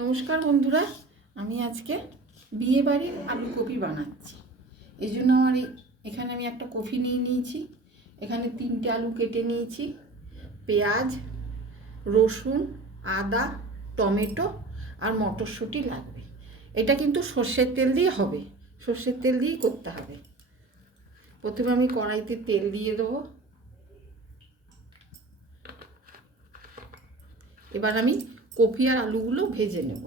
নমস্কার বন্ধুরা, আমি আজকে বিয়ে বাড়ির আলু কপি বানাচ্ছি। এই জন্য এখানে আমি একটা কপি নিয়ে নিয়েছি। এখানে 3টে আলু কেটে নিয়েছি। পেঁয়াজ, রসুন, আদা, টমেটো আর মটরশুঁটি লাগবে। এটা কিন্তু সর্ষের তেল দিয়ে হবে, সর্ষের তেল দিয়েই করতে হবে। প্রথমে আমি কড়াইতে তেল দিয়ে দেবো। এবার আমি কপি আর আলুগুলো ভেজে নেব।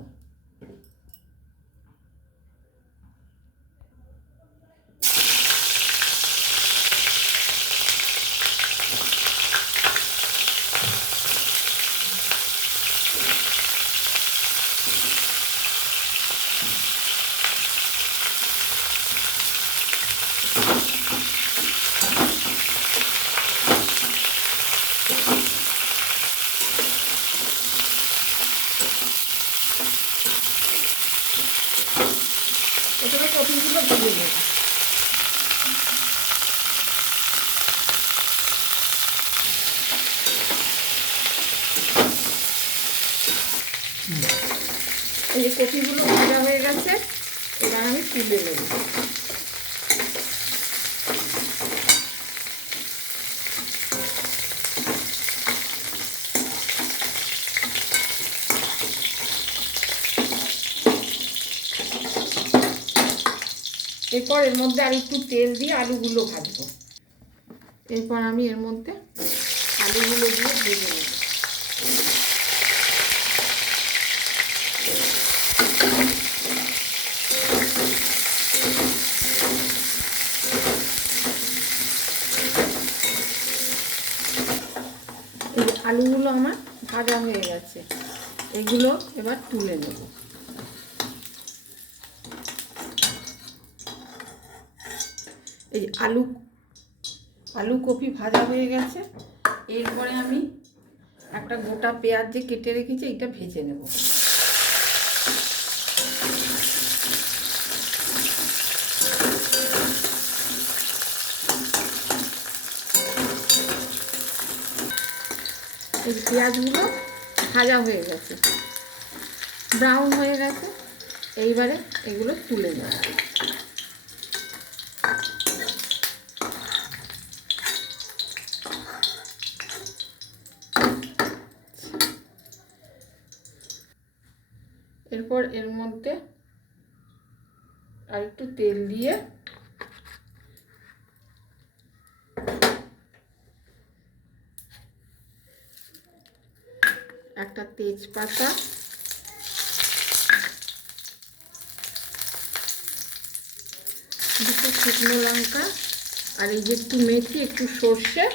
প্রথমে কপিগুলো ভেজে নেব। এই যে কপিগুলো ভাজা হয়ে গেছে, এবার আমি তুলে নেব। এরপর এর মধ্যে আর একটু তেল দিয়ে আলুগুলো ভাজবো। এরপর আমি এর মধ্যে আলুগুলো দিয়ে ভেজে নেব। এই আলুগুলো আমার ভাজা হয়ে গেছে, এগুলো এবার তুলে নেব। এই আলু কপি ভাজা হয়ে গেছে। এরপরে আমি একটা গোটা পেঁয়াজ যে কেটে রেখেছি এটা ভেজে নেব। এই পেঁয়াজগুলো ভাজা হয়ে গেছে, ব্রাউন হয়ে গেছে। এইবারে এগুলো তুলে নেব। এরপর এর মধ্যে আর একটু তেল দিয়ে একটা তেজপাতা, দুটো শুকনো লঙ্কা আর এই যে একটু মেথি, একটু সর্ষে,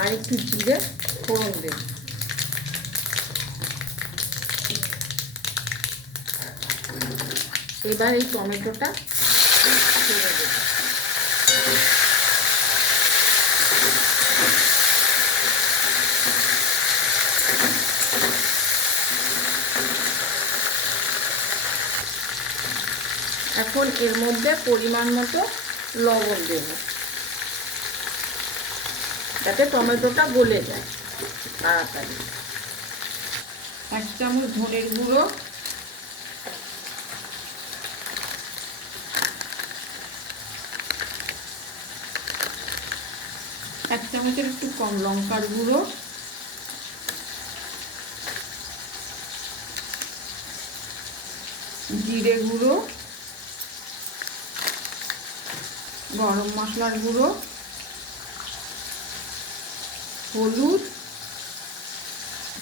আর একটু জিরে ফোড়ন দেব। এবার এই টমেটোটা ছেড়ে দেব। এখন এর মধ্যে পরিমাণ মতো লবণ দেব, যাতে টমেটোটা গলে যায় তাড়াতাড়ি। 1 চামচ ধনের গুঁড়ো, 1 চামচের একটু কম লঙ্কার গুঁড়ো, জিরে গুঁড়ো, গরম মশলার গুঁড়ো, হলুদ,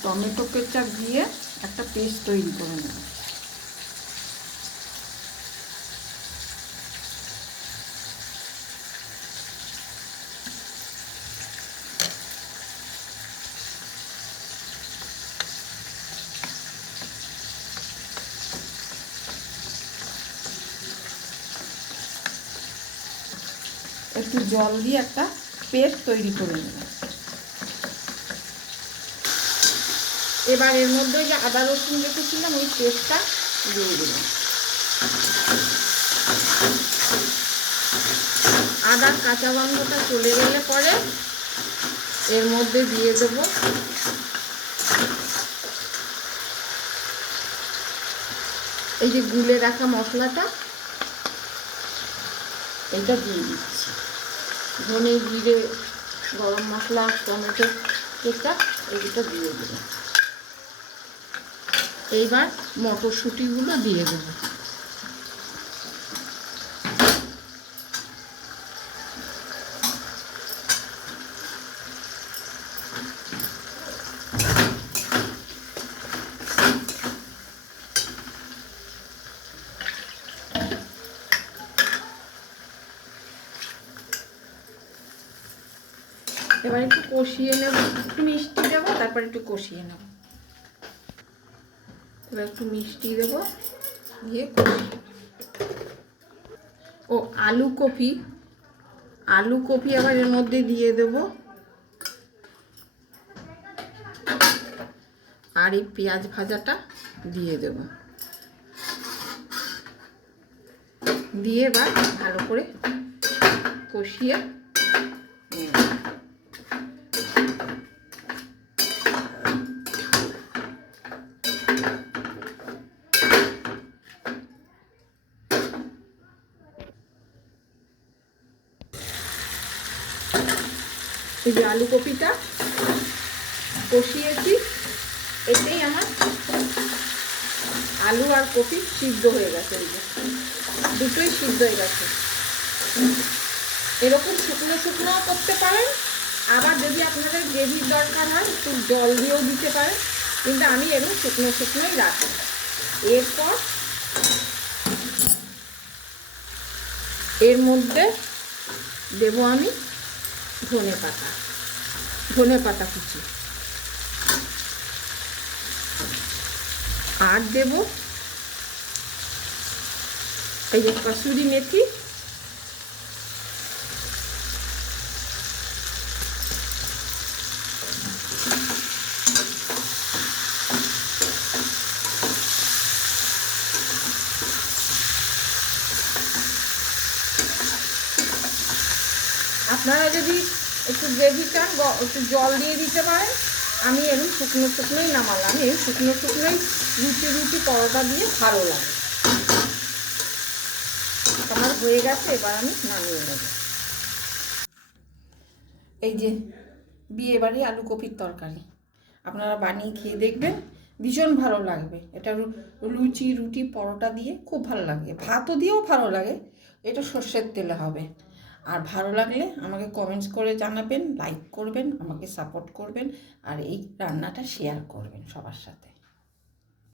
টমেটো কেচাপ দিয়ে একটা পেস্ট তৈরি করে নেব। একটু জল দিয়ে একটা পেস্ট তৈরি করে নেব। এবার এর মধ্যে যে আদা রসুন রেখেছিলাম ওই পেস্টটা দিয়ে দিলাম। আদার কাঁচা গন্ধটা চলে গেলে পরে এর মধ্যে দিয়ে দেব এই যে গুলে রাখা মশলাটা, এটা দিয়ে দিচ্ছি। ধনে জিরে গরম মশলা টমেটো কেচাপ এইটা দিয়ে দেবো। এইবার মটরশুঁটিগুলো দিয়ে দেবো। এবার একটু কষিয়ে নেব, একটু মিষ্টি দেবো, তারপর একটু কষিয়ে নেব। এবার একটু মিষ্টি দেবো, দিয়ে ও আলু কপি আবার এর মধ্যে দিয়ে দেব। আর এই পেঁয়াজ ভাজাটা দিয়ে দেব, দিয়ে এবার ভালো করে কষিয়ে এই যে আলু কপিটা কষিয়েছি, এতেই আমার আলু আর কপি সিদ্ধ হয়ে গেছে। এই যে দুটোই সিদ্ধ হয়ে গেছে। এরকম শুকনো শুকনোও করতে পারেন, আবার যদি আপনাদের গ্রেভির দরকার হয় একটু জল দিয়েও দিতে পারেন, কিন্তু আমি এরকম শুকনো শুকনোই রাখি। এরপর এর মধ্যে দেব আমি ধনে পাতা কুচি, আর দেব এই যে কসুরি মেথি, আপনারা যদি একটু গ্রেভি চান একটু জল দিয়ে দিতে পারেন। আমি এরকম শুকনো শুকনোই নামালাম। এই শুকনো শুকনোই রুটি পরোটা দিয়ে ভালো লাগে। আমার হয়ে গেছে, এবার আমি নামিয়ে নেব। এই যে বিয়েবাড়ি আলু কপির তরকারি আপনারা বানিয়ে খেয়ে দেখবেন, ভীষণ ভালো লাগবে। এটা লুচি রুটি পরোটা দিয়ে খুব ভালো লাগে, ভাতও দিয়েও ভালো লাগে। এটা সর্ষের তেলে হবে। আর ভালো লাগলে আমাকে কমেন্টস করে জানাবেন, লাইক করবেন, আমাকে সাপোর্ট করবেন, আর এই রান্নাটা শেয়ার করবেন সবার সাথে।